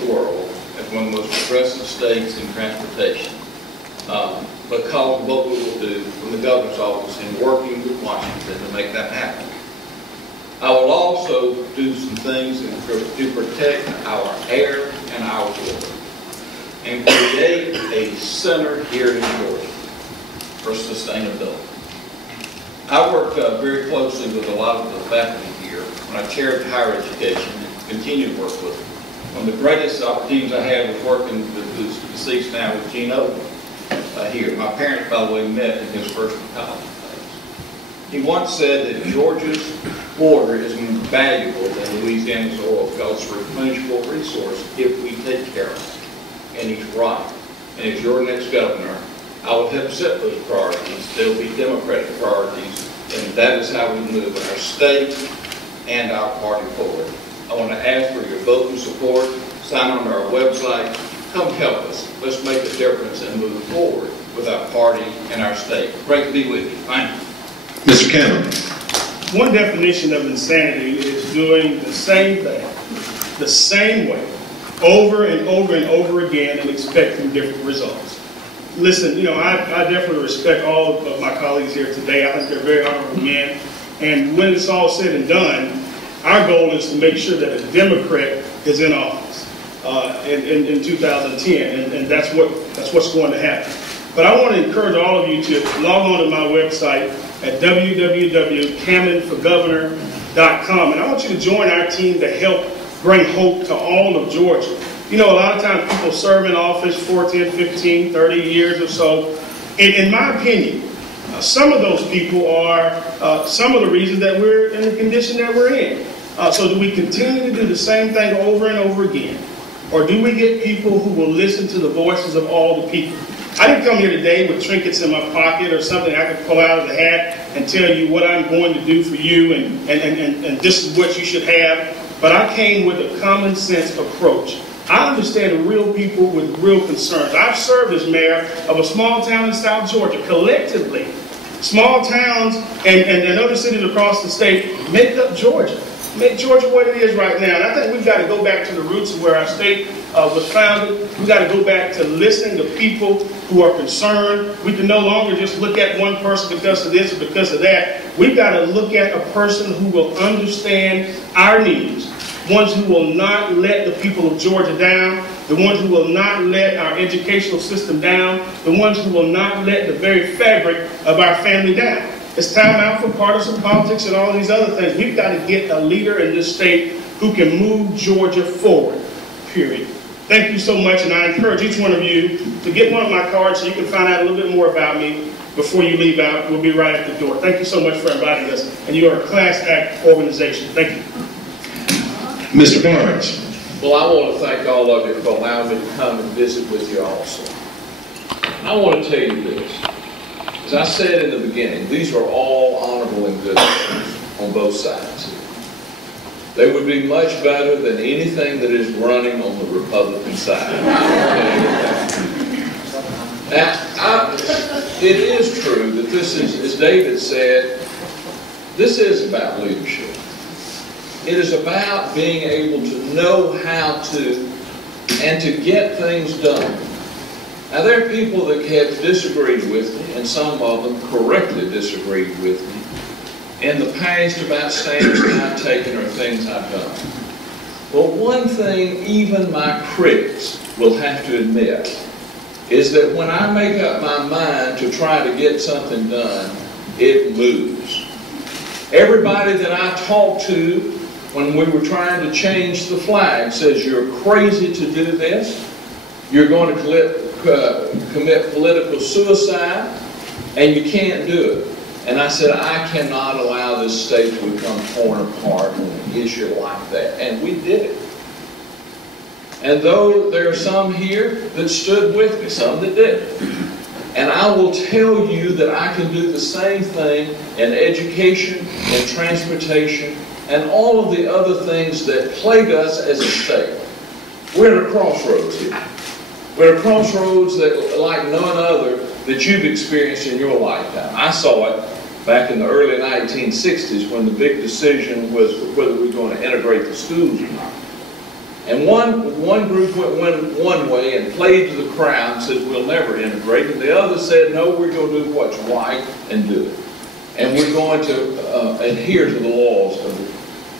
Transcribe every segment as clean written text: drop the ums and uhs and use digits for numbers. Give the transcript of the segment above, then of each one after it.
the world as one of the most progressive states in transportation because of what we will do from the governor's office in working with Washington to make that happen. I will also do some things to protect our air and our water and create a center here in Georgia for sustainability. I work very closely with a lot of the faculty here when I chaired higher education and continue to work with them. One of the greatest opportunities I had was working with who's deceased now with Gene Owen here. My parents, by the way, met in his first college days. He once said that Georgia's water is more valuable than Louisiana's oil because it's a replenishable resource if we take care of it. And he's right. And as your next governor, I will help set those priorities. They'll be Democratic priorities, and that is how we move our state and our party forward. I want to ask for your vote and support. Sign on our website. Come help us. Let's make a difference and move forward with our party and our state. Great to be with you. Thank you. Mr. Cameron. One definition of insanity is doing the same thing, the same way, over and over and over again and expecting different results. Listen, you know, I definitely respect all of my colleagues here today. I think they're very honorable men. And when it's all said and done, our goal is to make sure that a Democrat is in office in 2010, and that's what's going to happen. But I want to encourage all of you to log on to my website at www.cameronforgovernor.com, and I want you to join our team to help bring hope to all of Georgia. You know, a lot of times people serve in office for 10, 15, 30 years or so. In my opinion, some of those people are some of the reasons that we're in the condition that we're in. So do we continue to do the same thing over and over again? Or do we get people who will listen to the voices of all the people? I didn't come here today with trinkets in my pocket or something I could pull out of the hat and tell you what I'm going to do for you and this is what you should have. But I came with a common sense approach. I understand real people with real concerns. I've served as mayor of a small town in South Georgia. Collectively, small towns and other cities across the state make up Georgia. Make Georgia what it is right now. And I think we've got to go back to the roots of where our state was founded. We've got to go back to listening to people who are concerned. We can no longer just look at one person because of this or because of that. We've got to look at a person who will understand our needs, ones who will not let the people of Georgia down, the ones who will not let our educational system down, the ones who will not let the very fabric of our family down. It's time out for partisan politics and all these other things. We've got to get a leader in this state who can move Georgia forward, period. Thank you so much, and I encourage each one of you to get one of my cards so you can find out a little bit more about me before you leave out. We'll be right at the door. Thank you so much for inviting us, and you are a Class Act organization. Thank you. Mr. Barnes. Well, I want to thank all of you for allowing me to come and visit with you also. I want to tell you this. As I said in the beginning, these are all honorable individuals on both sides. They would be much better than anything that is running on the Republican side. Now, it is true that this is, as David said, this is about leadership. It is about being able to know how to and to get things done. Now, there are people that have disagreed with me, and some of them correctly disagreed with me in the past about stands I've taken or things I've done. Well, one thing even my critics will have to admit is that when I make up my mind to try to get something done, it moves. Everybody that I talk to when we were trying to change the flag says, you're crazy to do this. You're going to commit political suicide, and you can't do it. And I said, I cannot allow this state to become torn apart on an issue like that. And we did it. And though there are some here that stood with me, some that didn't. And I will tell you that I can do the same thing in education, in transportation, and all of the other things that plague us as a state. We're at a crossroads here. We're at a crossroads that, like none other that you've experienced in your lifetime. I saw it back in the early 1960s when the big decision was whether we were going to integrate the schools or not. And one group went one way and played to the crowd and said, we'll never integrate. And the other said, no, we're going to do what's right and do it. And we're going to adhere to the laws of the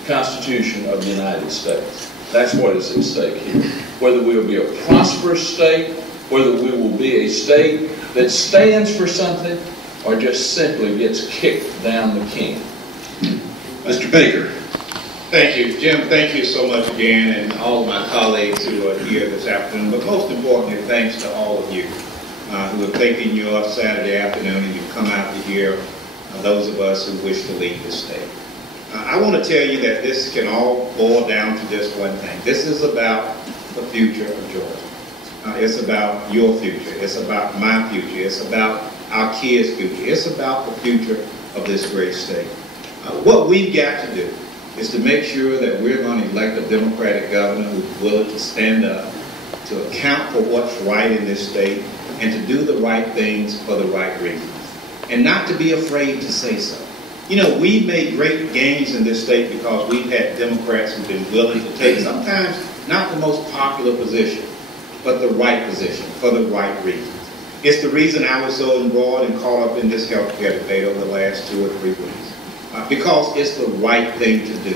Constitution of the United States. That's what is at stake here. Whether we will be a prosperous state, whether we will be a state that stands for something, or just simply gets kicked down the can. Mr. Baker. Thank you, Jim. Thank you so much again, and all of my colleagues who are here this afternoon. But most importantly, thanks to all of you who have taken your Saturday afternoon and you've come out to hear those of us who wish to lead this state. I want to tell you that this can all boil down to just one thing. This is about the future of Georgia. It's about your future. It's about my future. It's about our kids' future. It's about the future of this great state. What we've got to do is to make sure that we're going to elect a Democratic governor who's willing to stand up, to account for what's right in this state, and to do the right things for the right reasons, and not to be afraid to say so. You know, we've made great gains in this state because we've had Democrats who've been willing to take sometimes not the most popular position, but the right position for the right reasons. It's the reason I was so embroiled and caught up in this health care debate over the last 2 or 3 weeks. Because it's the right thing to do,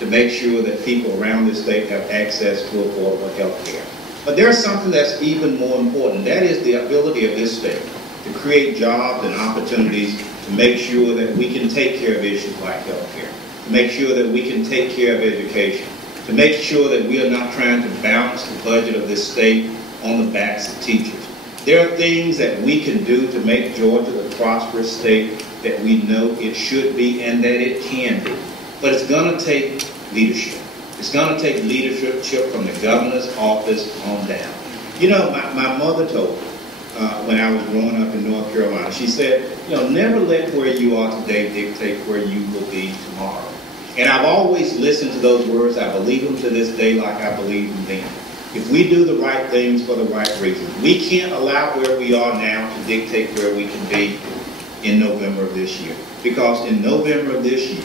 to make sure that people around this state have access to affordable health care. But there's something that's even more important. That is the ability of this state to create jobs and opportunities to make sure that we can take care of issues like health care, to make sure that we can take care of education, to make sure that we are not trying to balance the budget of this state on the backs of teachers. There are things that we can do to make Georgia the prosperous state that we know it should be and that it can be. But it's going to take leadership. It's going to take leadership from the governor's office on down. You know, my mother told me when I was growing up in North Carolina, she said, you know, never let where you are today dictate where you will be tomorrow. And I've always listened to those words. I believe them to this day like I believed them then. If we do the right things for the right reasons, we can't allow where we are now to dictate where we can be in November of this year. Because in November of this year,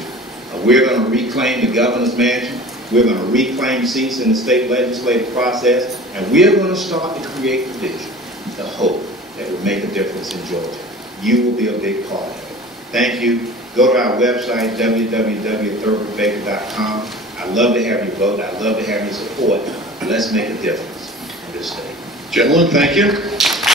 we're going to reclaim the governor's mansion, we're going to reclaim seats in the state legislative process, and we're going to start to create the vision, the hope that will make a difference in Georgia. You will be a big part of it. Thank you. Go to our website, www.thurbertbaker.com. I'd love to have your vote. I'd love to have your support. Let's make a difference in this state. Gentlemen, thank you.